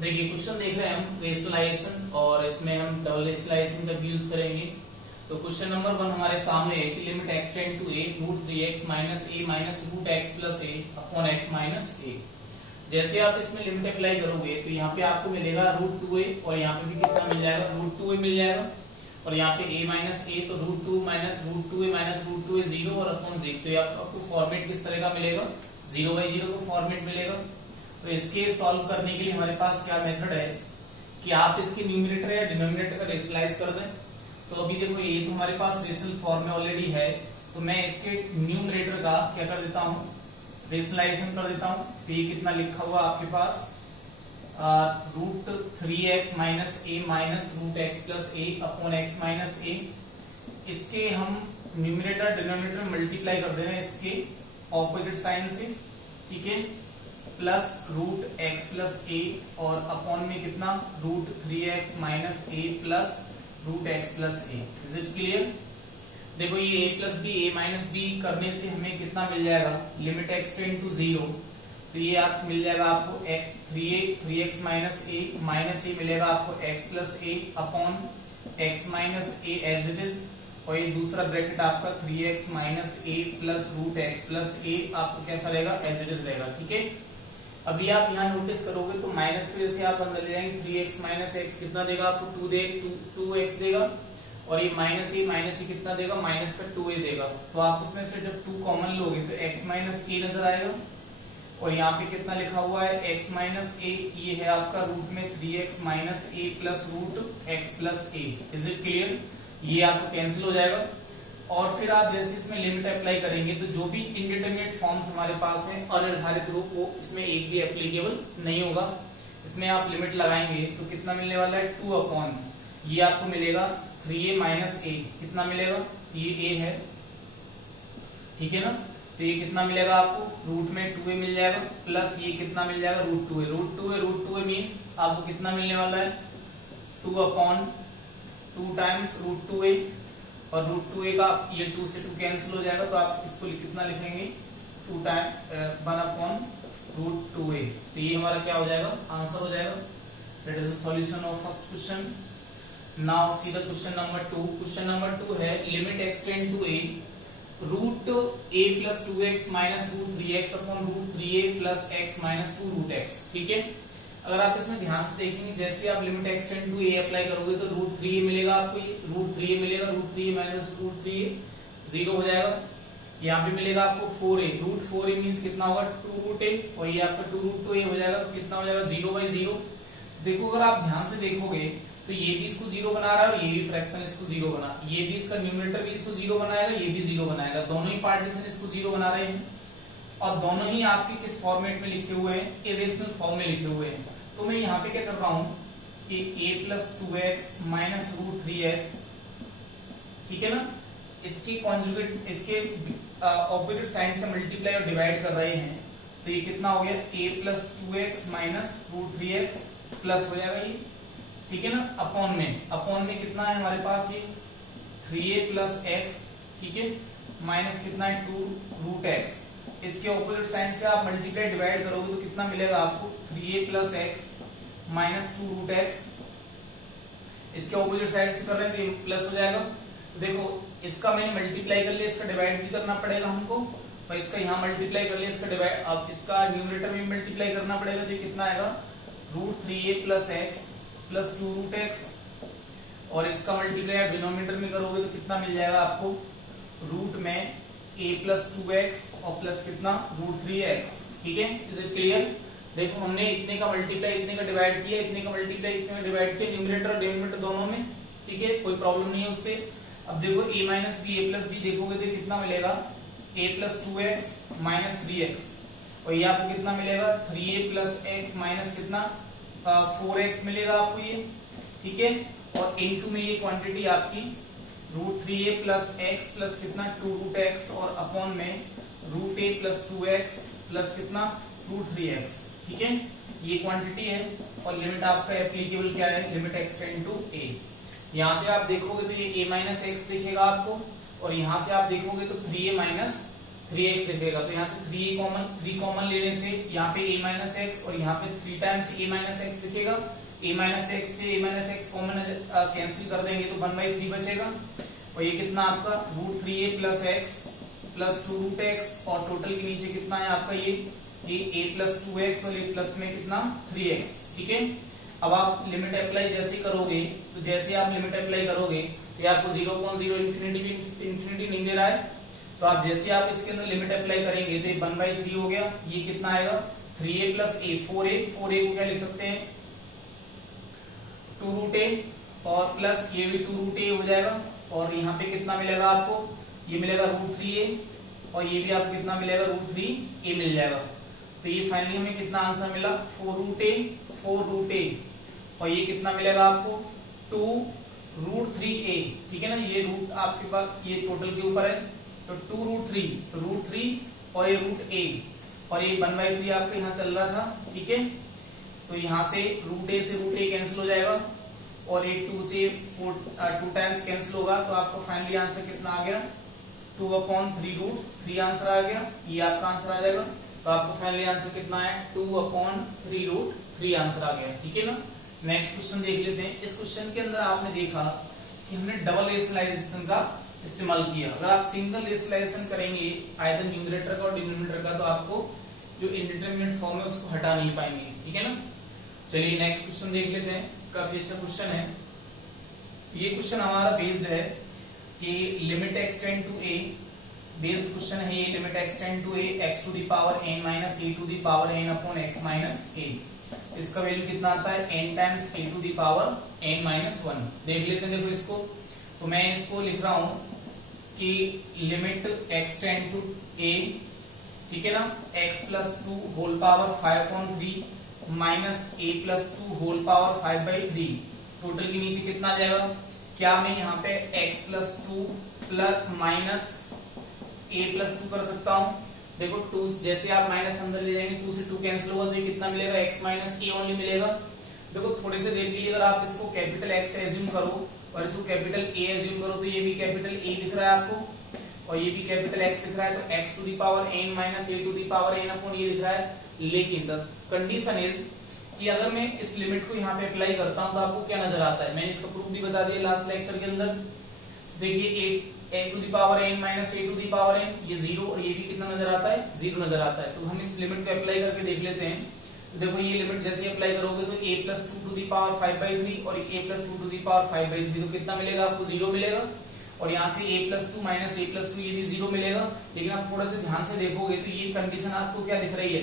देखिए क्वेश्चन देख रहे हैं हम रेशनलाइजेशन और इसमें हम डबल रेशनलाइजेशन का यूज करेंगे। तो क्वेश्चन नंबर 1 हमारे सामने है कि limit x tend to a root 3x minus a minus root x plus a upon x minus a। जैसे आप इसमें लिमिट अप्लाई करोगे तो यहाँ पे आपको मिलेगा रूट 2a और यहाँ पे भी कितना मिल जाएगा रूट 2a मिल जाएगा और यहाँ पे a माइनस a तो root 2a minus root 2a 0 और अपॉन 0। तो आपको फॉर्मेट किस तरह का मिलेगा 0/0 का फॉर्मेट मिलेगा। तो इसके सॉल्व करने के लिए हमारे पास क्या मेथड है कि आप इसके न्यूमरेटर या डिनोमिनेटर का रेशनलाइज कर दें। तो अभी देखो ये तो हमारे पास रेशनल फॉर्म में ऑलरेडी है, तो मैं इसके न्यूमरेटर का क्या कर देता हूँ रेशनलाइजेशन कर देता हूँ। तो ये कितना लिखा हुआ आपके पास root 3x minus a minus root x plus a upon x minus a। इसके हम न्यूमरेटर डिनोमिनेटर मल्टीप्लाई कर दे रहे हैं इसके ऑपोजिट साइन से, ठीक है, plus root x plus a और अपॉन में कितना root 3x minus a plus root x plus a। Is it clear? देखो ये a plus b a minus b करने से हमें कितना मिल जाएगा लिमिट x टेंड टू 0। तो ये आप मिल जाएगा आपको 3x minus a minus a मिलेगा आपको x plus a upon x minus a as it is, और ये दूसरा ब्रैकेट आपका 3x minus a plus root x plus a आपको कैसा रहेगा एज इट इज रहेगा, ठीक है। अभी आप यहाँ नोटिस करोगे तो माइनस की वजह से आप अंदर ले जाएंगे 3x माइनस x कितना देगा आपको 2x देगा और ये माइनस ए कितना देगा माइनस का 2a देगा। तो आप उसमें से जब 2 कॉमन लोगे तो x माइनस a नजर आएगा और यहाँ पे कितना लिखा हुआ है x माइनस a, ये है आपका रूट में 3x minus a plus root x plus a। Is it clear? ये आपको कैंसिल हो जाएगा और फिर आप जैसे इसमें लिमिट अप्लाई करेंगे तो जो भी इनडिटरमिनेट फॉर्म्स हमारे पास हैं अनिर्धारित रूप वो इसमें एक भी एप्लीकेबल नहीं होगा। इसमें आप लिमिट लगाएंगे तो कितना मिलने वाला है 2 अपॉन ये आपको मिलेगा 3a माइनस a कितना मिलेगा ये a है, ठीक है ना। तो ये कितना मिलेगा आपको रूट में 2a मिल जाएगा प्लस ये कितना मिल जाएगा रूट 2a मीन्स आपको कितना मिलने वाला है 2 अपॉन 2 टाइम्स रूट 2a और रूट 2a का ये 2 से 2 कैंसिल हो जाएगा तो आप इसको कितना लिखेंगे 2 टाइम 1 अपॉन रूट 2a। तो ये हमारा क्या हो जाएगा आंसर हो जाएगा। That is the solution of first question. Now see the question number 2। Question number 2 है limit x tend to a root a plus 2x minus root 3x upon root 3a plus x minus 2 root x, ठीक है। अगर आप इसमें ध्यान से देखेंगे जैसे आप limit x tend to a apply करोगे तो रूट 3a मिलेगा आपको, ये रूट 3a मिलेगा, root 3a minus root 3a 0 हो जाएगा। यहाँ पे मिलेगा आपको 4a, रूट 4a मीन्स कितना होगा 2 रूट a और ये आपका 2 रूट 2a हो जाएगा तो कितना हो जाएगा 0/0। देखो अगर आप ध्यान से देखोगे तो ये भी इसको 0 बना रहा है और ये भी फ्रैक्शन इसको 0 बना, ये भी इसका न्यूमरेटर भी इसको 0 बनाएगा, ये भी 0 बनाएगा, दोनों ही पार्टीशन इसको 0 बना रहे हैं और दोनों ही आपके किस फॉर्मेट में लिखे हुए हैं इरेशनल फॉर्म में लिखे हुए हैं। तो मैं यहाँ पे क्या कर रहा हूं कि a plus 2x minus root 3x, ठीक है ना, इसकी कॉन्जुगेट इसके ऑपोजिट साइन से मल्टीप्लाई और डिवाइड कर रहे हैं तो ये कितना हो गया a plus 2x minus root 3x plus हो जाएगा ये, ठीक है ना, अपॉन में कितना है हमारे पास ये 3a प्लस x, ठीक है, माइनस कितना है 2 रूट x। इसके ऑपोजिट साइन से आप मल्टीप्लाई डिवाइड करोगे तो कितना मिलेगा आपको 3a plus x minus 2 root x। इसके ऑपोजिट साइड से कर रहे हैं तो ये प्लस हो जाएगा। देखो इसका मैंने मल्टीप्लाई कर लिया, इसका डिवाइड भी करना पड़ेगा हमको और इसका यहाँ मल्टीप्लाई कर लिया, इसका डिवाइड अब इसका न्यूमरेटर में मल्टीप्लाई करना पड़ेगा तो ये कितना आएगा root 3a plus x plus 2 root x और इसका मल्टीप्लाई डिनोमिनेटर में करोगे तो कितना मिल जाएगा आपको रूट में a प्लस 2x और प्लस कितना रूट 3x, ठीक है। Is it clear? देखो हमने इतने का मल्टीप्लाई इतने का डिवाइड किया, इतने का मल्टीप्लाई इतने का डिवाइड किया, न्यूमरेटर और डिनोमिनेटर दोनों में, ठीक है, कोई प्रॉब्लम नहीं है उससे। अब देखो a minus b a plus b देखोगे तो कितना मिलेगा a plus 2x minus 3x और ये आपको कितना मिलेगा 3a प्लस x माइनस कितना 4x मिलेगा आपको ये, ठीक है, और इनटू में ये क्वांटिटी आपकी root 3a plus x plus कितना 2 रूट x और अपॉन में root a plus 2x plus कितना रूट 3x, ठीक है, ये क्वांटिटी है और लिमिट आपका एप्लीकेबल क्या है limit x tend to a। यहाँ से आप देखोगे तो ये a माइनस x दिखेगा आपको और यहाँ से आप देखोगे तो 3a माइनस 3x दिखेगा। तो यहाँ से 3 कॉमन लेने से यहाँ पे a माइनस एक्स और यहाँ पे 3 टाइम्स a माइनस एक्स दिखेगा। a माइनस एक्स से a minus x common cancel कर देंगे तो 1/3 बचेगा और ये कितना आपका √3a plus x plus 2 root x और टोटल के नीचे कितना है आपका ये a प्लस 2x और ये प्लस में कितना 3x। ठीक है, अब आप लिमिट अप्लाई जैसे करोगे तो जैसे आप लिमिट अप्लाई करोगे तो ये आपको 0.0 इंफिनिटी नहीं दे रहा है, तो आप जैसे आप इसके अंदर लिमिट अप्लाई करेंगे तो 1/3 हो गया। ये कितना आएगा 3a प्लस a 4a को क्या लिख सकते हैं 2 रूट a और प्लस ये भी 2 रूट a हो जाएगा और यहाँ पे कितना मिलेगा आपको ये मिलेगा √3a और ये भी आपको कितना मिलेगा √3a मिल जाएगा। तो ये फाइनली हमें कितना आंसर मिला 4 रूट a और ये कितना मिलेगा आपको 2√3a। ठीक है ना, ये रूट आपके पास ये टोटल के ऊपर है तो 2√3 तो √3 और ये √a और ये 1/3 आपका यहाँ चल रहा था। ठीक है, तो यहाँ से √a से √a कैंसिल हो जाएगा और ये 2 से 2 टाइम्स कैंसिल होगा तो आपको फाइनली आंसर कितना आ गया 2/3 आंसर आ गया। ये आपका आंसर आ जाएगा तो आपको फाइनली आंसर कितना है 2/3 आंसर आ गया। ठीक है ना, नेक्स्ट क्वेश्चन देख लेते हैं। इस क्वेश्चन के अंदर आपने देखा कि हमने डबल रेशनलाइजेशन का इस्तेमाल किया। अगर आप सिंगल रेशनलाइजेशन करेंगे आइदर न्यूमरेटर का और डिनोमिनेटर का तो आपको जो इंडिटरमिनेट फॉर्म है उसको हटा नहीं पाएंगे। ठीक है ना, चलिए नेक्स्ट क्वेश्चन देख लेते हैं। काफी अच्छा क्वेश्चन है ये। क्वेश्चन हमारा बेस्ड है कि limit extend to a, based question है ये, limit extend to a x to the power n minus a to the power n upon x minus a। इसका वैल्यू कितना आता है n times a to the power n minus 1। देख लेते हैं, देखो इसको तो मैं इसको लिख रहा हूं कि लिमिट एक्सटेंड टू a, ठीक है ना, x plus 2 whole power 5/3 minus a plus 2 whole power 5/3। Total के नीचे कितना आ जाएगा, क्या मैं यहाँ पे x plus 2 plus minus a plus 2 कर सकता हूँ। देखो 2 जैसे आप माइनस अंदर ले जाएंगे 2 से 2 कैंसिल होगा तो ये कितना मिलेगा x माइनस a ओनली मिलेगा। देखो थोड़ी सी देर के लिए अगर आप इसको कैपिटल x एज्यूम करो और इसको कैपिटल A एज्यूम करो तो ये भी कैपिटल A दिख रहा है आपको और ये भी कैपिटल X दिख रहा है, तो x to the power n minus a to the power n upon ये दिख रहा है। लेकिन द कंडीशन इज कि अगर मैं इस लिमिट को यहाँ पे अप्लाई करता हूँ तो आपको क्या नजर आता है, मैंने इसका प्रूफ भी बता दिया लास्ट लेक्चर के अंदर। देखिए a to the power n minus a to the power n ये 0 और ये भी कितना नजर आता है 0 नजर आता है। तो हम इस लिमिट को अप्लाई करके देख लेते हैं। तो देखो ये लिमिट जैसे अप्लाई करोगे तो a plus 2 to the power 5/3 और a plus 2 to the power 5/3 तो कितना मिलेगा आपको 0 मिलेगा और यहाँ से a plus 2 minus a plus 2 ये भी 0 मिलेगा। लेकिन आप थोड़ा सा ध्यान से देखोगे तो ये कंडीशन आपको क्या दिख रही है,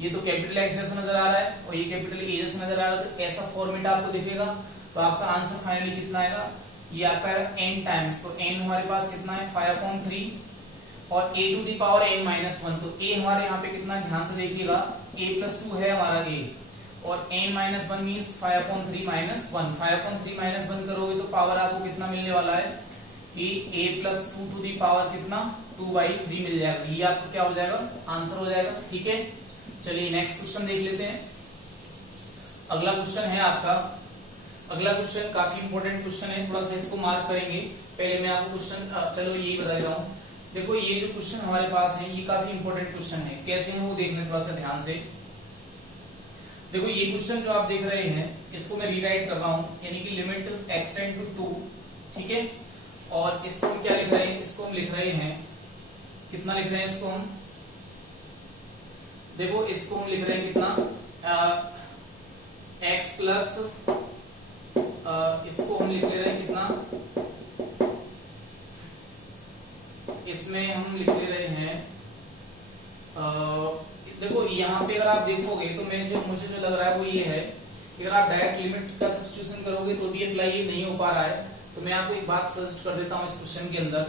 ये तो कैपिटल X जैसा नजर आ रहा है और ये कैपिटल A जैसा नजर आ रहा है, तो ऐसा फॉर्मेट आपको दिखेगा। तो आपका आंसर फाइनली कितना आएगा, ये आपका n टाइम्स, तो n हमारे पास कितना है 5/3 और a to the power n minus 1, तो a हमारे यहाँ पे कितना ध्यान से देखिएगा a प्लस 2 है हमारा a और n minus 1 means 5/3 minus 1। 5/3 minus 1 करोगे तो पावर आपको कितना मिलने वाला है कि a plus 2 to the power कितना 2/3 मिल जाएगा। ये आपको क्या हो जाएगा आंसर हो जाएगा। ठीक है, चलिए नेक्स्ट क्वेश्चन देख लेते हैं। अगला क्वेश्चन है आपका, अगला क्वेश्चन काफी इंपॉर्टेंट क्वेश्चन है, थोड़ा सा इसको मार्क करेंगे। पहले मैं आपको क्वेश्चन चलो यही बता देता हूँ। देखो ये जो क्वेश्चन हमारे पास है ये काफी इंपॉर्टेंट क्वेश्चन है, कैसे है वो देखना थोड़ा सा ध्यान से। देखो ये क्वेश्चन जो आप देख रहे हैं इसको मैं रीराइट कर रहा हूँ, यानी कि लिमिट एक्सटेंड टू 2, ठीक है, और इसको हम क्या लिख रहे हैं, इसको हम लिख रहे हैं कितना लिख रहे हैं इसको हम, देखो इसको हम लिख रहे हैं कितना x प्लस इसको हम लिख ले रहे हैं कितना, इसमें हम लिख ले रहे हैं देखो यहाँ पे अगर आप देखोगे तो मुझे जो लग रहा है वो ये है कि अगर आप डायरेक्ट लिमिट का सब्स्टिट्यूशन करोगे तो भी अप्लाई नहीं हो पा रहा है। तो मैं आपको एक बात सजेस्ट कर देता हूँ इस क्वेश्चन के अंदर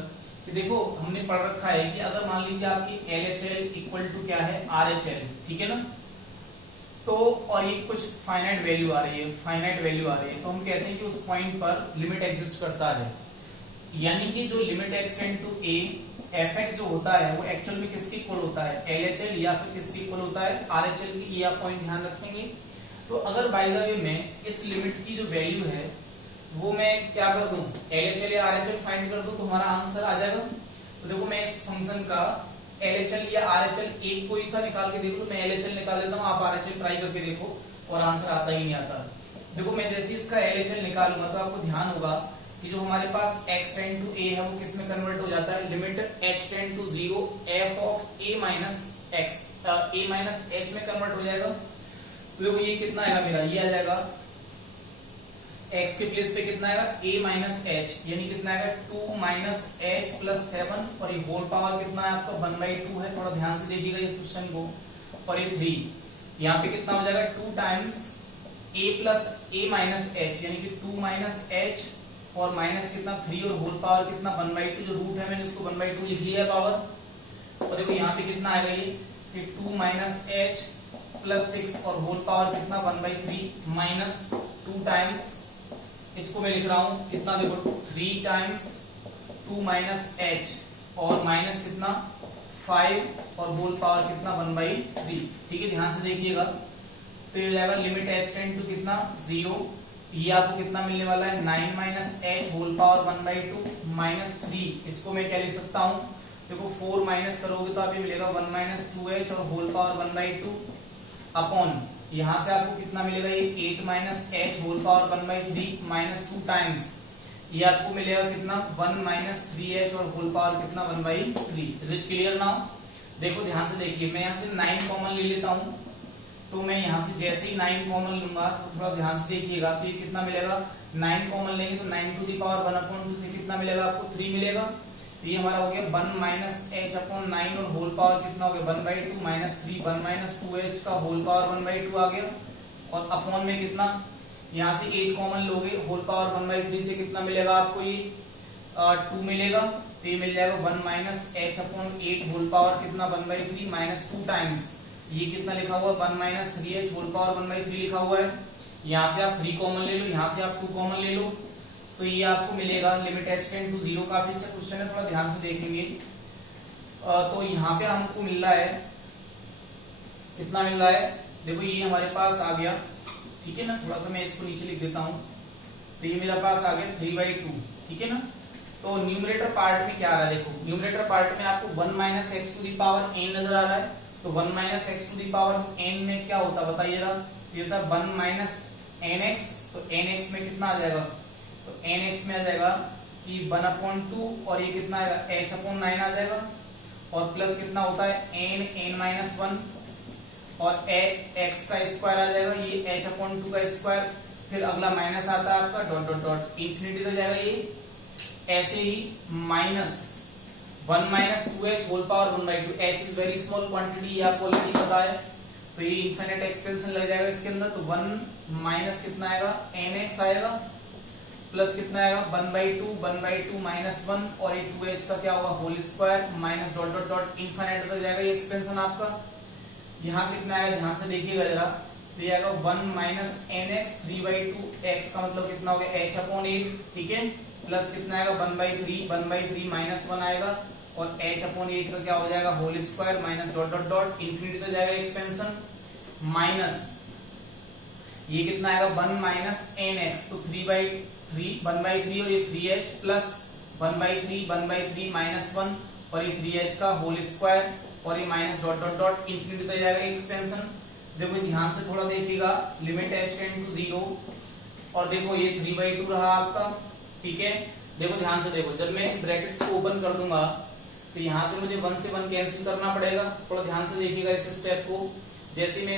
कि देखो हमने पढ़ रखा है कि अगर मान लीजिए आपकी LHL इक्वल टू क्या है RHL, ठीक है ना, तो और ये कुछ फाइनाइट वैल्यू आ रही है, फाइनाइट वैल्यू आ रही है, तो हम कहते हैं कि उस पॉइंट पर लिमिट एग्जिस्ट करता है। यानी कि जो limit extend to a fx जो होता है वो एक्चुअल में किसके इक्वल होता है, LHL या फिर किसके इक्वल होता है RHL की, ये आप पॉइंट ध्यान रखेंगे। तो अगर बाय द वे में इस लिमिट की जो वैल्यू है वो मैं क्या कर दूं, LHL या RHL फाइंड कर दूं तो हमारा आंसर आ जाएगा। तो देखो मैं इस फंक्शन का LHL या RHL एक कोई सा निकाल के देखो, मैं LHL निकाल देता हूँ, आप RHL ट्राई करके देखो और आंसर आता ही नहीं आता। देखो मैं जैसे इसका LHL निकालूंगा तो आपको ध्यान होगा कि जो हमारे पास x टेंड टू a है वो किस में कन्वर्ट हो जाता है, limit x tend to 0 f of a minus h में कन्वर्ट हो जाएगा। तो देखो ये कितना आएगा मेरा, ये आ जाएगा x के प्लेस पे कितना आएगा a माइनस h, यानी कितना आएगा 2 माइनस h प्लस 7 और ये होल पावर कितना है आपका 1/2 है, थोड़ा ध्यान से देखिएगा ये क्वेश्चन को। और ये 3 यहाँ पे कितना हो जाएगा 2 times a plus a minus h, यानी कि 2 माइनस h और माइनस कितना 3 और होल पावर कितना 1/2, जो रूट है मैंने उसको 1/2 लिख लिया है पावर। और देखो यहाँ पे कितना आएगा ये कि 2 माइनस h प्लस 6 और होल पावर कितना 1/3 माइनस 2 टाइम्स, इसको मैं लिख रहा हूं कितना, देखो 3 टाइम्स 2 माइनस h और माइनस कितना 5 और होल पावर कितना 1/3। ठीक है, ध्यान से देखिएगा। तो ये हो जाएगा लिमिट h टेंड टू कितना 0, ये आपको कितना मिलने वाला है 9 minus h whole power 1/2 minus 3, इसको मैं क्या लिख सकता हूं, देखो 4 माइनस करोगे तो आप ये मिलेगा 1 माइनस 2h और होल पावर 1/2 अपॉन यहां से आपको कितना मिलेगा ये 8 minus h whole power 1/3 minus 2 times, ये आपको मिलेगा कितना 1 माइनस 3h और होल पावर कितना 1/3। Is it clear now? देखो ध्यान से देखिए, मैं यहाँ से 9 कॉमन ले लेता हूँ, तो मैं यहाँ से जैसे ही 9 कॉमन लूंगा तो थोड़ा ध्यान से देखिएगा, तो ये कितना मिलेगा 9 कॉमन लेंगे तो 9 टू दी पावर 1/2 से कितना मिलेगा आपको 3 मिलेगा। तो ये हमारा हो गया 1 माइनस h अपॉन 9 और होल पावर कितना हो गया 1/2 माइनस 3 1 माइनस 2h का होल पावर 1/2 आ गया। और अपॉन में कितना, यहाँ से 8 कॉमन लोगे, होल पावर 1/3 से कितना मिलेगा आपको ये 2 मिलेगा, तो ये मिल जाएगा 1 minus h upon 8 whole power कितना 1/3 माइनस 2 टाइम्स, ये कितना लिखा हुआ 1 माइनस 3h होल पावर 1/3 लिखा हुआ है। यहाँ से आप 3 कॉमन ले लो, यहाँ से आप 2 कॉमन ले लो, तो ये आपको मिलेगा लिमिट h टेंड टू 0। काफी अच्छा क्वेश्चन है, थोड़ा ध्यान से देखेंगे। तो यहाँ पे हमको मिल रहा है कितना मिल रहा है, देखो ये हमारे पास आ गया, ठीक है ना, थोड़ा सा मैं इसको नीचे लिख देता हूँ, तो ये मेरा पास आ गया 3/2, ठीक है ना। तो न्यूमरेटर पार्ट में क्या आ रहा है, देखो न्यूमरेटर पार्ट में आपको 1 minus x to the power n नजर आ रहा है, तो 1 minus x to the power n में क्या होता है बताइए जरा, ये होता है 1 माइनस nx, तो nx में कितना आ जाएगा, तो nx में आ जाएगा कि 1/2 और ये कितना आएगा h अपॉन 9 आ जाएगा, और प्लस कितना होता है n माइनस 1 और x का स्क्वायर आ जाएगा, ये h अपॉन 2 का स्क्वायर, फिर अगला माइनस आता है आपका डॉट डॉट डॉट इंफिनिटी तक जाएगा ये। ऐसे ही minus 1 minus 2h whole power 1/2, h is very small quantity, ये आपको ऑलरेडी पता है, तो ये इनफिनिट एक्सपेंशन लग जाएगा इसके अंदर, तो 1 माइनस कितना आएगा nx आएगा, प्लस कितना आएगा 1/2 माइनस 1 और ये 2h का क्या होगा whole square minus dot dot dot infinite तक जाएगा ये एक्सपेंशन आपका। यहाँ कितना आएगा ध्यान से देखिएगा जरा, तो ये आएगा 1 माइनस nx 3/2 x का मतलब कितना हो गया h अपॉन 8, ठीक है, प्लस कितना आएगा 1/3 माइनस 1 आएगा और h अपॉन 8 का क्या हो जाएगा whole square minus dot dot dot infinity तक जाएगा एक्सपेंशन, माइनस ये कितना आएगा 1 माइनस nx, तो 3/3 1/3 और ये 3h प्लस 1/3 माइनस 1 और ये 3h का होल स्क्वायर और ये minus dot dot dot infinity तक जाएगा एक्सपेंशन। देखो ध्यान से थोड़ा देखिएगा, लिमिट h टेंड टू 0 और देखो ये 3/2 रहा आपका, ठीक है। देखो ध्यान से देखो, जब मैं ब्रैकेट्स को ओपन कर दूंगा तो यहाँ से मुझे 1 से 1 कैंसिल करना पड़ेगा, थोड़ा ध्यान से देखिएगा इस स्टेप को। जैसे मैं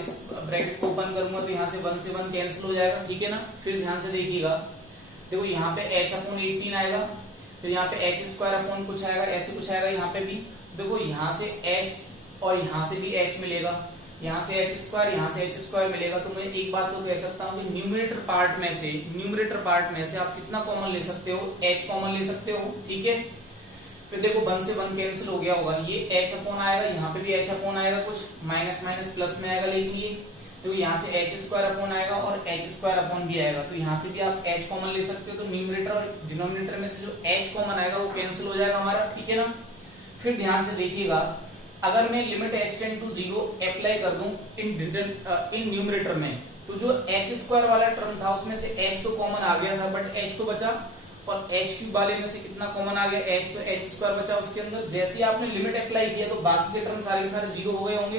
इस ब्रैकेट को ओपन करूंगा तो यहाँ से 1 से 1 कैंसिल हो जाएगा, ठीक है ना। फिर ध्यान से देखिएगा, देखो यहाँ पे h अपॉन 18 आएगा, फिर यहाँ पे h स्क्वायर अपॉन कुछ आएगा, ऐसे कुछ आएगा यहाँ पे भी। देखो यहाँ से h और यहाँ से भी h मिलेगा, यहाँ से h स्क्वायर, यहाँ से h स्क्वायर मिलेगा। तो मैं एक बात तो कह सकता हूँ कि न्यूमरेटर पार्ट में से आप कितना कॉमन ले सकते हो, h कॉमन ले सकते हो, ठीक है। फिर देखो 1 से 1 कैंसिल हो गया होगा, ये h अपॉन आएगा, यहाँ पे भी h अपॉन आएगा, कुछ माइनस माइनस प्लस में आएगा, लेकिन ये तो यहाँ से h स्क्वायर अपॉन आएगा और h स्क्वायर अपॉन भी आएगा, तो यहाँ से भी आप h कॉमन ले सकते हो। तो न्यूमरेटर और डिनोमिनेटर में से जो h कॉमन आएगा वो कैंसिल हो जाएगा हमारा, ठीक है ना। फिर ध्यान से देखिएगा, अगर मैं limit h tend to 0 apply कर दूं इन न्यूमरेटर में, तो जो h स्क्वायर वाला टर्म था उसमें से h तो कॉमन आ गया था, बट h तो बचा, और एच क्यूब वाले में से कितना कॉमन आ गया, एच, तो एच स्क्वायर बचा उसके अंदर। जैसे ही आपने लिमिट अप्लाई किया तो बाकी के टर्म सारे के सारे जीरो हो गए होंगे।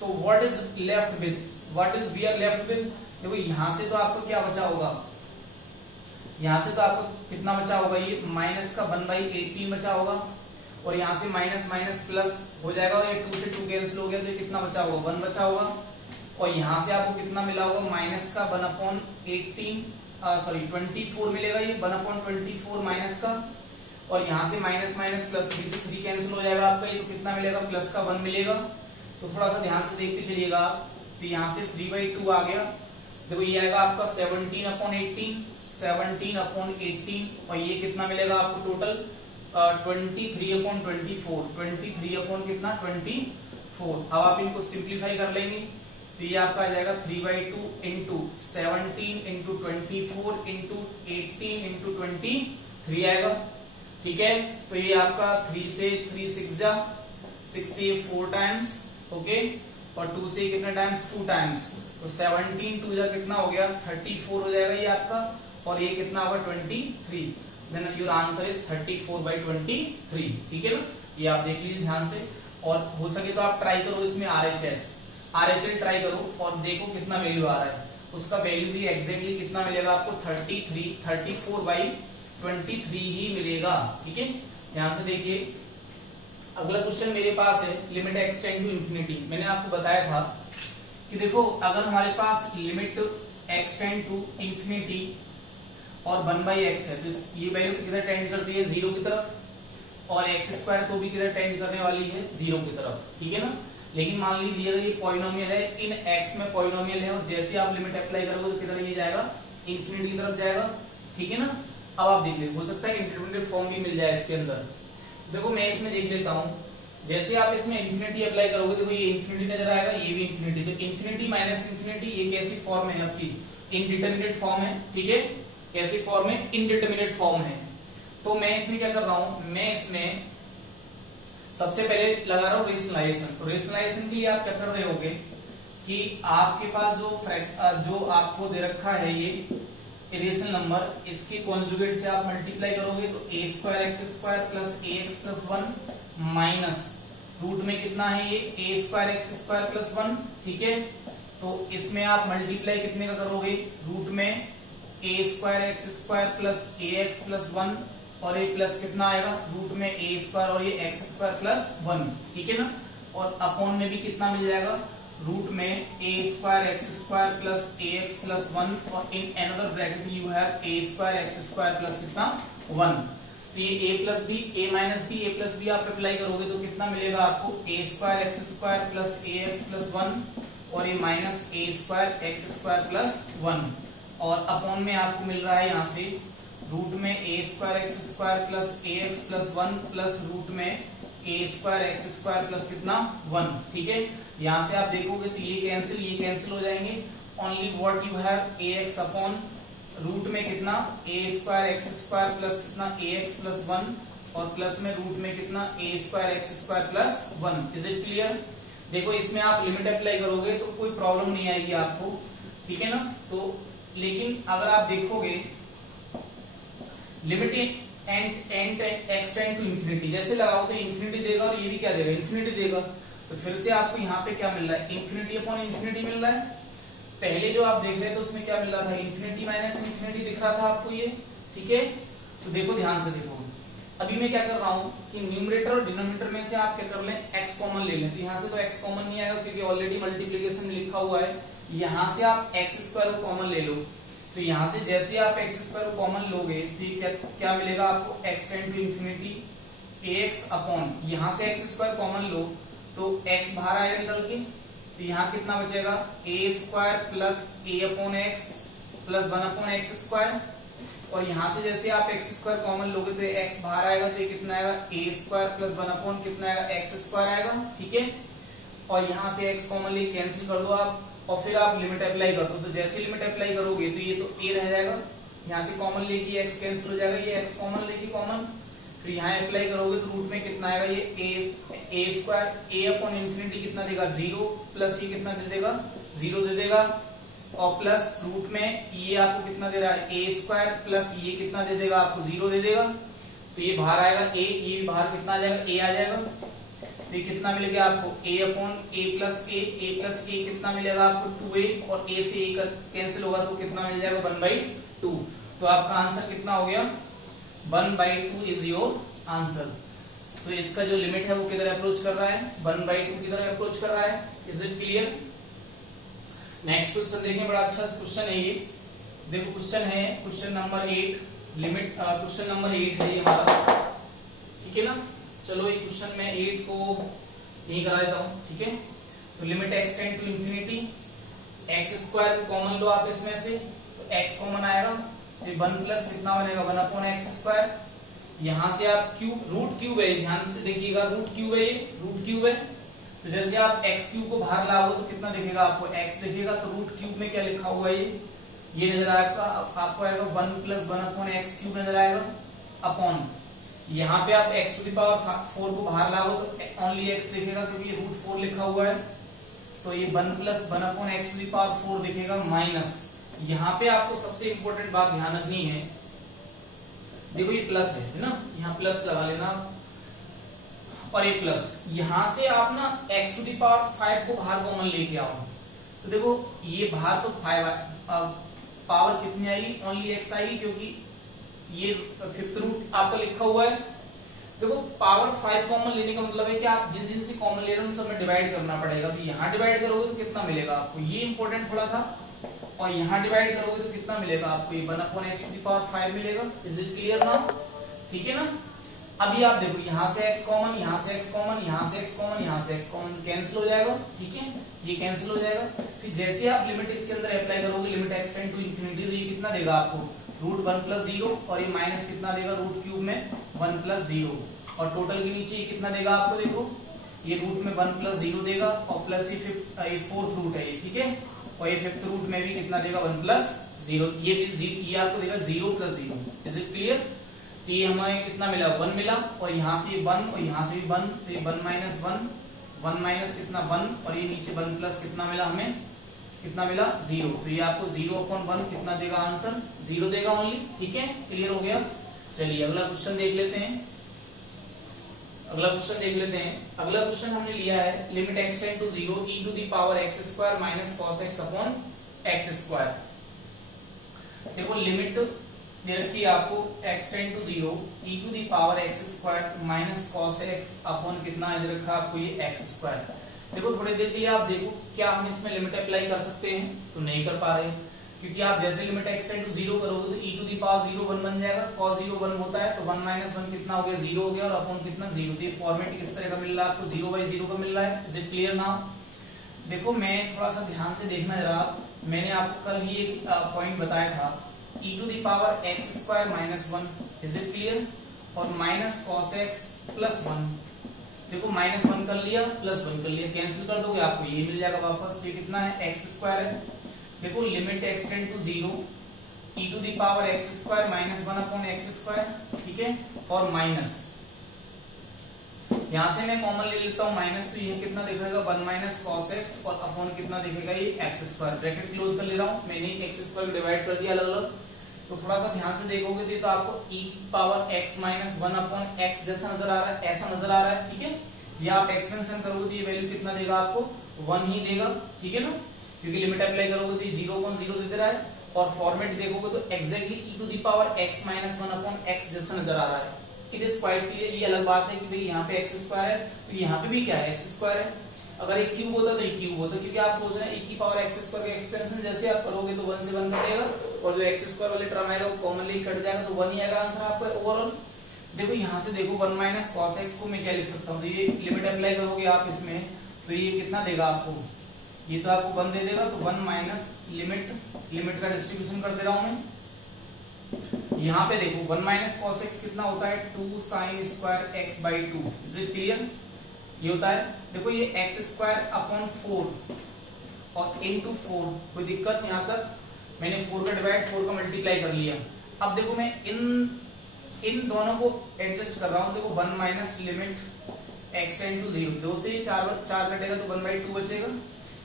तो what is left with, what is we are left with, देखो यहां से तो आपको क्या बचा होगा, यहां से तो आपको कितना बचा होगा, ये माइनस का 1/18 बचा होगा, और यहां से माइनस माइनस प्लस हो जाएगा, और ये 2 से 2 कैंसिल हो गया, तो ये कितना बचा होगा, 1 बचा होगा। और यहां से आपको कितना मिला होगा, माइनस का 1/18 सॉरी 24 मिलेगा, ये 1/24 माइनस का, और यहां से माइनस माइनस प्लस 3 से 3 कैंसिल हो जाएगा आपका, ये तो कितना मिलेगा, प्लस का 1 मिलेगा। तो थोड़ा सा ध्यान से देखते चलिएगा आप, तो यहां से 3/2 आ गया, देखो ये आएगा आपका 17/18, 17/18, और ये कितना मिलेगा आपको टोटल 23/24, 23 कितना 24। अब आप इनको सिंप्लीफाई कर लेंगे तो ये आपका आ जाएगा 3/2 इंटू 17 इंटू 24 इंटू 18 इंटू 23 आएगा, ठीक है। तो ये आपका 3 से 3 6 जा, 6 से 4 टाइम्स, ओके, और 2 से कितने टाइम्स, 2 टाइम्स, तो 17 2 जा कितना हो गया 34 हो जाएगा ये आपका, और ये कितना होगा 23, देन योर आंसर इज 34/23, ठीक है ना। ये आप देख लीजिए ध्यान से, और हो सके तो आप ट्राई करो इसमें RHL ट्राई करो और देखो कितना वैल्यू आ रहा है, उसका वैल्यू भी एग्जैक्टली कितना मिलेगा आपको 34/23 ही मिलेगा, ठीक है। ध्यान से देखिए, अगला क्वेश्चन मेरे पास है limit x tend to infinity. मैंने आपको बताया था कि देखो अगर हमारे पास limit x tend to infinity और 1/x है, तो ये वैल्यू किधर टेंड करती है, 0 की तरफ, और x² को भी किधर टेंड करने वाली है, 0 की तरफ, ठीक है ना। लेकिन मान लीजिए अगर ये पॉलिनोमियल है, इन x में पॉलिनोमियल है, और जैसे आप लिमिट अप्लाई करोगे तो किधर ये जाएगा, इंफिनिटी की तरफ जाएगा, ठीक है ना। अब आप देख लीजिए, हो सकता है इंटरमीडिएट फॉर्म भी मिल जाए इसके अंदर। देखो मैं इसमें देख लेता हूं, जैसे आप इसमें इंफिनिटी अप्लाई करोगे, देखो ये इंफिनिटी नजर आएगा, ये भी इंफिनिटी, तो इंफिनिटी माइनस इंफिनिटी ये कैसी फॉर्म है आपकी, इनडिटरमिनेट फॉर्म है, ठीक है। कैसी फॉर्म है, इनडिटरमिनेट फॉर्म है। तो मैं इसमें क्या कर रहा हूं, मैं इसमें सबसे पहले लगा रहा हूं रेशनलाइजेशन। तो रेशनलाइजेशन के लिए आप क्या कर रहे होगे कि आपके पास जो आपको दे रखा है ये रेशनल नंबर, इसके कॉन्जुगेट से आप मल्टीप्लाई करोगे, तो a² plus ax plus 1 minus root में कितना है ये a² प्लस 1, ठीक है। तो इसमें आप मल्टीप्लाई कितने का करोगे, रूट में a² प्लस ax प्लस 1, और ये प्लस कितना आएगा, रूट में a² और ये x² प्लस 1, ठीक है ना। और अपॉन में भी कितना मिल जाएगा, रूट में a² प्लस ax प्लस 1, और in another bracket you have a² plus कितना 1। तो ये a plus B, a minus B, a plus B आप अप्लाई करोगे तो कितना मिलेगा आपको, a² प्लस ax प्लस 1, और ये माइनस a² प्लस 1, और अपॉन में आपको मिल रहा है यहाँ से रूट में a² plus ax plus 1 plus root में a² प्लस कितना 1, ठीक है। यहां से आप देखोगे तो ये कैंसिल हो जाएंगे, only what you have ax upon root में कितना a² प्लस कितना ax प्लस 1, और प्लस में रूट में कितना a² plus 1। Is it clear. देखो इसमें आप लिमिट अप्लाई करोगे तो कोई प्रॉब्लम नहीं आएगी आपको, ठीक है ना। तो लेकिन अगर आप देखोगे limit and x tend to infinity, जैसे लगाओ तो इंफिनिटी देगा, और ये भी क्या देगा, इंफिनिटी देगा। तो फिर से आपको यहाँ पे क्या मिल रहा है, इंफिनिटी अपॉन इंफिनिटी मिल रहा है। पहले जो आप देख रहे थे उसमें क्या मिल रहा था, इंफिनिटी माइनस इंफिनिटी दिख रहा था आपको ये, ठीक है। तो देखो ध्यान से देखो, अभी मैं क्या कर रहा हूँ कि न्यूमरेटर और डिनोमिनेटर में से आप क्या कर लें, x कॉमन ले लें। तो यहाँ से तो x कॉमन नहीं आएगा क्योंकि ऑलरेडी मल्टीप्लीकेशन लिखा हुआ है। यहाँ से आप x² को कॉमन ले लो, तो यहाँ से जैसे आप x² को कॉमन लोगे तो क्या मिलेगा आपको, x tend to infinity ax upon, यहाँ से x² कॉमन लो तो x बाहर आएगा निकल के, तो यहाँ कितना बचेगा a² plus a upon x plus 1 upon x², और यहाँ से जैसे आप x² कॉमन लोगे तो x बाहर आएगा, तो ये कितना आएगा a² प्लस 1 अपॉन कितना आएगा x² आएगा, ठीक है। और यहाँ से x कॉमन ले कैंसिल कर दो आप, और फिर आप लिमिट अप्लाई कर दो। तो जैसे लिमिट अप्लाई करोगे तो ये तो a रह जाएगा, यहाँ से कॉमन लेके x कैंसिल हो जाएगा, ये x कॉमन लेके कॉमन, फिर यहाँ अप्लाई करोगे तो रूट में कितना आएगा, ये a² a अपॉन इंफिनिटी कितना देगा 0, प्लस ये कितना दे देगा 0 दे देगा, और प्लस रूट में ये आपको कितना दे रहा है ए स्क्वायर प्लस ये कितना दे देगा आपको 0 दे देगा, तो ये बाहर आएगा ए, ये भी बाहर कितना आ जाएगा ए आ जाएगा, तो ये कितना मिलेगा आपको a upon a plus a कितना मिलेगा आपको 2a और a से a कैंसिल होगा तो कितना मिल जाएगा 1/2। तो आपका आंसर कितना हो गया 1/2 इज योर आंसर। तो इसका जो लिमिट है वो किधर अप्रोच कर रहा है 1/2 की तरफ अप्रोच कर रहा है। Is it clear? Next question देखें, बड़ा अच्छा क्वेश्चन है ये। देखो क्वेश्चन है question number 8 limit, question number 8 है ये हमारा, ठीक है ना। चलो ये क्वेश्चन मैं 8 को यही करा देता हूं, ठीक है। तो limit x tend to infinity, x square common लो आप इसमें से, तो x कॉमन आएगा तो 1 प्लस कितना बनेगा 1 अपॉन एक्स स्क्वायर। यहां से आप क्यूब, रूट क्यूब है, ध्यान से देखिएगा रूट क्यूब है, ये रूट क्यूब है। तो जैसे आप x क्यूब को बाहर लाओगे तो कितना दिखेगा आपको x दिखेगा, तो रूट क्यूब में क्या लिखा हुआ है ये नजर आएगा आपको, आएगा 1 प्लस 1 अपॉन एक्स क्यूब नजर आएगा अपॉन, यहाँ पे आप x टू द पावर 4 को बाहर लाओगे तो ओनली x दिखेगा क्योंकि ये रूट 4 लिखा हुआ है, तो ये 1 plus 1 upon x to the power 4 दिखेगा माइनस। यहाँ पे आपको सबसे इंपॉर्टेंट बात ध्यान रखनी है, देखो ये प्लस है ना, यहाँ प्लस लगा लेना और ये प्लस, यहां से आप ना x टू द पावर 5 को बाहर कॉमन लेके आओ, तो देखो ये बाहर तो 5 पावर कितनी आएगी ओनली x आएगी क्योंकि ये फिफ्थ रूट आपका लिखा हुआ है। देखो पावर 5 कॉमन लेने का मतलब है कि आप जिन जिन से कॉमन ले रहे हो उन सब में डिवाइड करना पड़ेगा, तो यहाँ डिवाइड करोगे तो कितना मिलेगा आपको, ये इंपॉर्टेंट थोड़ा था, और यहाँ डिवाइड करोगे तो कितना मिलेगा आपको, ये 1 upon x to the power 5 मिलेगा। Is it clear now? ठीक है ना। अभी आप देखो यहाँ से x कॉमन, यहाँ से x कॉमन, यहाँ से x कॉमन, यहाँ से x कॉमन कैंसिल हो जाएगा, ठीक है, ये कैंसिल हो जाएगा। फिर जैसे आप लिमिट इसके अंदर अप्लाई करोगे, limit x tend to infinity, तो ये कितना देगा आपको रूट 1 प्लस 0 और ये माइनस कितना देगा रूट क्यूब में 1 प्लस 0, और टोटल के नीचे ये कितना देगा आपको, देखो ये रूट में 1 प्लस 0 देगा और प्लस ये फोर्थ रूट है ये, ठीक है, और ये फिफ्थ रूट में भी कितना देगा 1 प्लस 0, ये आपको देगा 0 प्लस 0। Is it clear? तो ये हमें कितना मिला 1 मिला, और यहाँ से 1 और यहाँ से भी 1, तो ये 1 माइनस 1, 1 माइनस कितना 1, और ये नीचे 1 प्लस कितना मिला हमें, कितना मिला 0, तो ये आपको 0 अपॉन 1 कितना देगा आंसर 0 देगा ओनली, ठीक है, क्लियर हो गया। चलिए अगला क्वेश्चन देख लेते हैं, अगला क्वेश्चन देख लेते हैं। अगला क्वेश्चन हमने लिया है limit x tend to 0 e to the power x square minus cos x upon x square. देखो लिमिट दे रखी है आपको x tend to 0 e to the power x square minus cos x upon कितना दे रखा आपको ये x स्क्वायर। देखो थोड़ी देर के लिए आप देखो क्या हम इसमें लिमिट अप्लाई कर सकते हैं, तो नहीं कर पा रहे हैं, क्योंकि आप जैसे लिमिट x टेंड टू 0 करोगे तो e टू द पावर 0 1 बन जाएगा, cos 0 1 होता है, तो 1 माइनस 1 कितना हो गया 0 हो गया, और अपॉन कितना 0, तो ये फॉर्मेट किस तरह का मिल रहा है आपको 0/0 का मिल रहा है। Is it clear now? देखो मैं थोड़ा सा ध्यान से देखना जरा, मैंने आपको कल ही एक पॉइंट बताया था e to the power x square minus 1, is it clear, और माइनस cos x प्लस 1, देखो माइनस 1 कर लिया प्लस 1 कर लिया, कैंसिल कर दोगे आपको ये मिल जाएगा वापस, तो ये कितना है x स्क्वायर है। देखो limit x tend to 0 e to the power x square minus 1 upon x square, ठीक है, और माइनस यहां से मैं कॉमन ले लेता हूं माइनस, तो ये कितना दिखेगा 1 माइनस cos x और अपॉन कितना दिखेगा ये x स्क्वायर, ब्रैकेट क्लोज कर ले रहा हूं, मैंने x स्क्वायर को डिवाइड कर दिया अलग अलग, तो थोड़ा सा ध्यान से देखोगे तो आपको e power x minus 1 upon x जैसा नजर आ रहा है, ऐसा नजर आ रहा है, ठीक है, या आप एक्सपेंशन करोगे तो ये वैल्यू कितना देगा आपको 1 ही देगा, ठीक है ना, क्योंकि लिमिट अप्लाई करोगे तो ये 0/0 दे रहा है, और फॉर्मेट देखोगे तो exactly e to the power x minus 1 upon x जैसा नजर आ रहा है। It is quite clear. ये अलग बात है कि भाई यहाँ पे x स्क्वायर है तो यहाँ पे भी क्या है x स्क्वायर है, अगर एक क्यूब होता तो एक क्यूब होता, क्योंकि आप सोच रहे हैं e की पावर x स्क्वायर का एक्सपेंशन जैसे आप करोगे तो 1 से 1 कटेगा, और जो x स्क्वायर वाले टर्म आएगा वो कॉमनली कट जाएगा, तो 1 ही आएगा आंसर आपका ओवरऑल। देखो यहाँ से देखो 1 माइनस cos x को मैं क्या लिख सकता हूँ, तो ये लिमिट अप्लाई करोगे आप इसमें तो ये कितना देगा आपको, ये तो आपको 1 दे देगा, तो 1 माइनस लिमिट का डिस्ट्रीब्यूशन कर दे रहा हूं मैं। यहाँ पे देखो 1 माइनस cos x कितना होता है 2 sin square x by 2, is it clear, ये होता है। देखो ये x स्क्वायर अपॉन 4 और इनटू 4, कोई दिक्कत यहाँ तक, मैंने 4 का डिवाइड 4 का मल्टीप्लाई कर लिया। अब देखो मैं इन दोनों को एडजस्ट कर रहा हूं, देखो 1 minus limit x tend to 0, 2 से 4 कटेगा तो 1/2 बचेगा,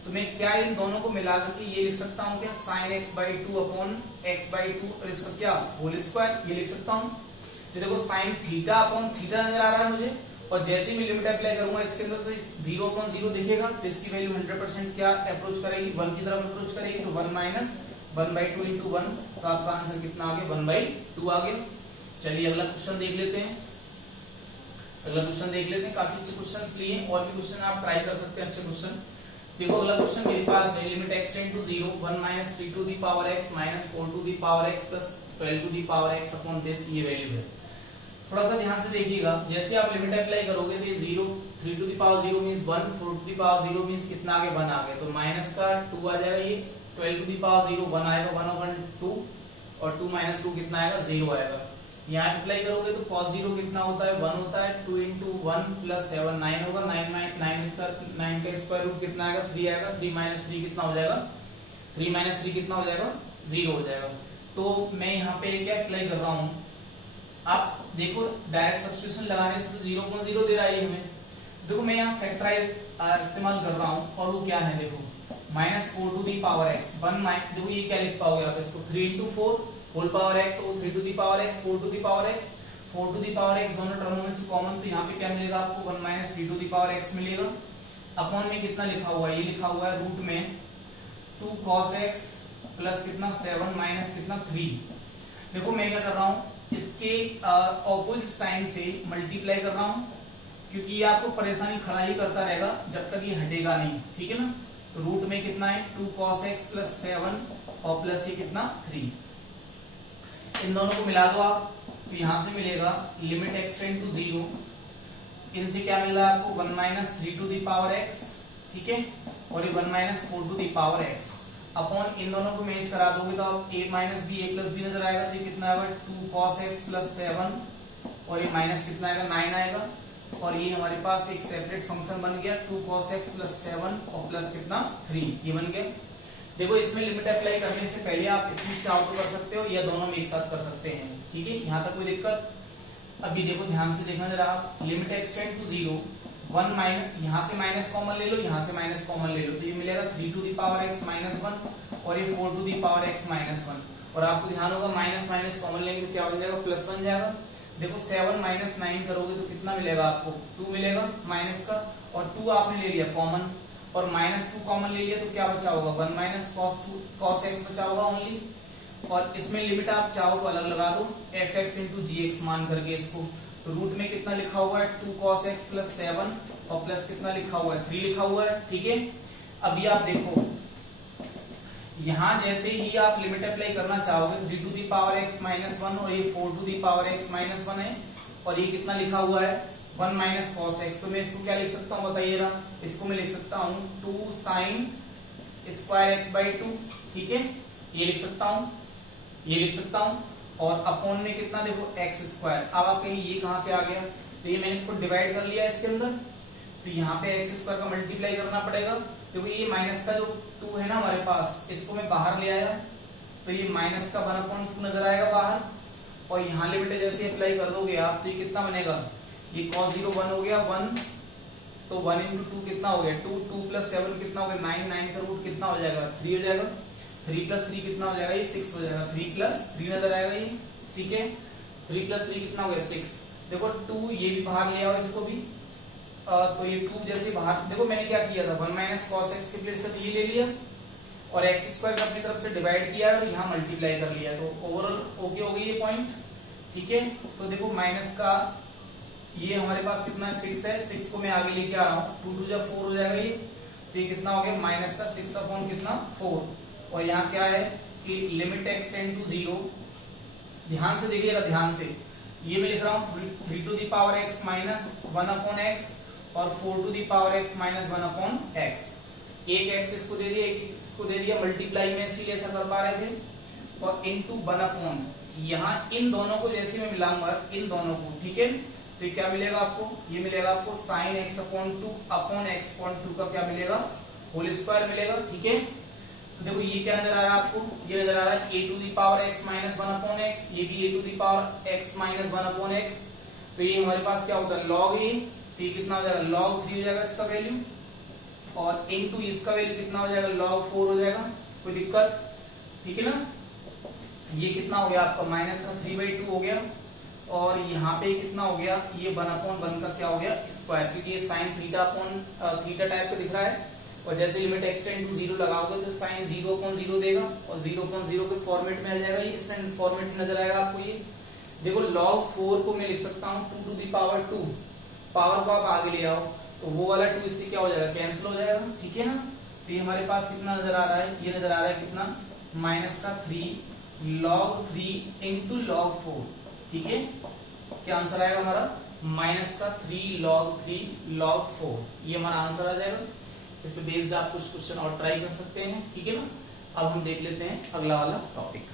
तो तो मैं क्या इन दोनों को मिला करके ये लिख सकता हूँ क्या, sine x by two upon x by two और इसका क्या होल स्क्वायर, ये लिख सकता हूँ। तो देखो साइन थीटा अपॉन थीटा नजर आ रहा है मुझे, और जैसे ही मैं लिमिट अप्लाई करूंगा इसके अंदर तो जीरो अपॉन जीरो दिखेगा, तो इसकी वैल्यू 100% क्या अप्रोच करेगी, 1 की तरफ अप्रोच करेगी, तो 1 माइनस 1/2 इंटू 1, तो आपका आंसर कितना आ गया, 1/2 आ गया। चलिए अगला क्वेश्चन देख लेते हैं। अगला क्वेश्चन देख लेते हैं, काफी अच्छे क्वेश्चंस लिए, और भी क्वेश्चन आप ट्राई कर सकते हैं अच्छे क्वेश्चन। देखो अगला क्वेश्चन मेरे पास है, limit x tend to 0 1 minus 3 to the power x minus 4 to the power x plus 12 to the power x upon this, ये वैल्यू है। थोड़ा सा ध्यान से देखिएगा, जैसे आप लिमिट अप्लाई करोगे तो ये 0 3 to the power 0 means 1, 4 to the power 0 means कितना आगे 1 आ गया, तो माइनस का 2 आ जाएगा, ये 12 टू द पावर 0 1 आएगा, 1 over 2, और 2 माइनस 2 कितना आएगा, 0 आएगा। यहाँ अप्लाई करोगे तो cos 0 कितना होता है, 1 होता है, 2 into 1 plus 7 9 होगा, 9 का स्क्वायर रूट कितना आएगा, 3 आएगा, 3 minus 3 कितना हो जाएगा, 3 minus 3 कितना हो जाएगा, 0 हो जाएगा। तो मैं यहाँ पे क्या अप्लाई कर रहा हूँ, आप देखो डायरेक्ट सब्स्टिट्यूशन लगाने से तो 0.0 दे रहा है हमें। देखो मैं यहाँ फैक्टराइज इस्तेमाल कर रहा हूँ, और वो क्या है देखो, -4 टू दी पावर x 1 देखो ये क्या लिख पाओगे आप इसको, 3 into 4 होल पावर x, और 3 to the power x 4 to the power x, 4 to the power x दोनों टर्मों में से कॉमन, तो यहाँ पे क्या मिलेगा आपको, 1 minus 3 to the power x मिलेगा। अपॉन में कितना लिखा हुआ है, ये लिखा हुआ है रूट में 2 cos x प्लस कितना 7 माइनस कितना 3। देखो मैं क्या कर रहा हूँ, इसके ऑपोजिट साइन से मल्टीप्लाई कर रहा हूँ, क्योंकि ये आपको परेशानी खड़ा ही करता रहेगा जब तक ये हटेगा नहीं, ठीक है ना। तो रूट में कितना है 2 cos x प्लस 7 और प्लस ये कितना 3, इन दोनों को मिला दो आप, तो यहां से मिलेगा लिमिट x टेंड टू 0, इनसे क्या मिल रहा है आपको 1 minus 3 to the power x, ठीक है, और ये 1 minus 4 to the power x upon इन दोनों को मैच करा दोगे तो आप a minus B a plus b नजर आएगा, तो कितना आएगा 2 cos x प्लस 7 और ये माइनस कितना आएगा 9 आएगा, और ये हमारे पास एक सेपरेट फंक्शन बन गया 2 cos x प्लस 7 और प्लस कितना 3, ये बन गया। देखो इसमें लिमिट अप्लाई करने से पहले आप इसमें चाहो तो कर सकते हो या दोनों में एक साथ कर सकते हैं, ठीक है, यहाँ तक कोई दिक्कत। अभी देखो ध्यान से देखना जरा, limit x tend to 0 1 minus, यहाँ से माइनस कॉमन ले लो, यहाँ से माइनस कॉमन ले लो, तो ये मिलेगा 3 to the power x minus 1 और ये 4 to the power x minus 1, और आपको ध्यान होगा माइनस माइनस कॉमन लेंगे तो क्या बन जाएगा, प्लस बन जाएगा। देखो 7 माइनस 9 करोगे तो कितना मिलेगा आपको, 2 मिलेगा माइनस का, और 2 आपने ले लिया कॉमन, और माइनस 2 कॉमन ले लिया तो क्या बचा होगा 1 माइनस cos x बचा होगा ओनली, और इसमें लिमिट आप चाहो तो अलग लगा दो fx इंटू gx मान करके इसको, तो रूट में कितना लिखा हुआ है 2 cos x प्लस 7 और प्लस कितना लिखा हुआ है 3 लिखा हुआ है, ठीक है। अभी आप देखो यहाँ जैसे ही आप लिमिट अप्लाई करना चाहोगे 3 to the power x minus 1 और ये 4 to the power x minus 1 है, और ये कितना लिखा हुआ है 1 माइनस cos x, तो मैं इसको क्या लिख सकता हूँ बताइए ना, इसको मैं लिख सकता हूँ 2 साइन स्क्वायर x बाई 2, ठीक है, ये लिख सकता हूँ, ये लिख सकता हूँ, और अपॉन में कितना देखो x स्क्वायर। अब आप कहीं ये कहां से आ गया, तो ये मैंने खुद डिवाइड कर लिया इसके अंदर, तो यहाँ पे x स्क्वायर का मल्टीप्लाई करना पड़ेगा, क्योंकि ये माइनस का जो 2 है ना हमारे पास, इसको मैं बाहर ले आया, तो ये माइनस का 1/2 नजर आएगा बाहर, और यहाँ लिमिट जैसे अप्लाई कर दोगे आप तो ये कितना बनेगा, ये cos 0 1 हो गया 1, तो 1 into 2 कितना हो गया 2, 2 plus 7 कितना हो गया 9, 9 का रूट कितना हो जाएगा 3 हो जाएगा, 3 plus 3 कितना हो जाएगा ये 6 हो जाएगा, 3 plus 3 नजर आएगा ये, ठीक है, 3 plus 3 कितना हो गया 6। देखो 2 ये भी बाहर ले आओ इसको भी, तो ये 2 जैसे बाहर, देखो मैंने क्या किया था 1 माइनस cos x के प्लेस पे तो ये ले लिया, और x स्क्वायर को अपनी तरफ से डिवाइड किया और यहाँ मल्टीप्लाई कर लिया, तो ओवरऑल ओके हो गई ये पॉइंट, ठीक है। तो देखो माइनस का ये हमारे पास कितना है 6 है, 6 को मैं आगे लेके आ रहा हूँ, 2 2 जा 4 हो जाएगा ये, तो ये कितना हो गया माइनस का 6 अपॉन कितना 4, और यहाँ क्या है कि लिमिट x टेंड टू 0, ध्यान से देखिएगा ध्यान से, ये मैं लिख रहा हूँ 3 to the power x minus 1 upon x और 4 to the power x minus 1 upon x, एक x इसको दे दिया, एक इसको दे दिया, मल्टीप्लाई में इसीलिए ऐसा कर पा रहे थे, और इनटू 1 अपॉन, यहाँ इन दोनों को जैसे मैं मिलाऊंगा इन दोनों को, ठीक है, तो ये क्या मिलेगा आपको, ये मिलेगा आपको sine x upon 2 upon x upon 2 का क्या मिलेगा होल स्क्वायर मिलेगा, ठीक है। तो देखो ये क्या नजर आ रहा है आपको, ये नजर आ रहा है a to the power x minus 1 upon x, ये भी a to the power x minus 1 upon x, तो ये हमारे पास क्या होता है log a, तो ये कितना हो जाएगा log 3 हो जाएगा इसका वैल्यू, और इनटू इसका वैल्यू कितना हो जाएगा, log 4 हो जाएगा, कोई दिक्कत, ठीक है ना। ये कितना हो गया आपका माइनस का 3/2 हो गया, और यहाँ पे कितना हो गया, ये 1/1 का क्या हो गया स्क्वायर, क्योंकि ये sine theta upon theta type का दिख रहा है, और जैसे लिमिट x टेंड टू 0 लगाओगे तो साइन 0/0 देगा, और 0/0 के फॉर्मेट में आ जाएगा, ये इस फॉर्मेट में नजर आएगा आपको। ये देखो log 4 को मैं लिख सकता हूँ 2 to the power 2, पावर को आप आगे ले आओ तो वो वाला 2 इससे क्या हो जाएगा, कैंसिल हो जाएगा, ठीक है ना। तो ये हमारे पास कितना नजर आ रहा है, ये नजर आ रहा है कितना, माइनस का 3 log 3 इंटू log 4, ठीक है। क्या आंसर आएगा हमारा, माइनस का 3 log 4, ये हमारा आंसर आ जाएगा। इस पे बेस्ड आप कुछ क्वेश्चन और ट्राई कर सकते हैं, ठीक है ना। अब हम देख लेते हैं अगला वाला टॉपिक।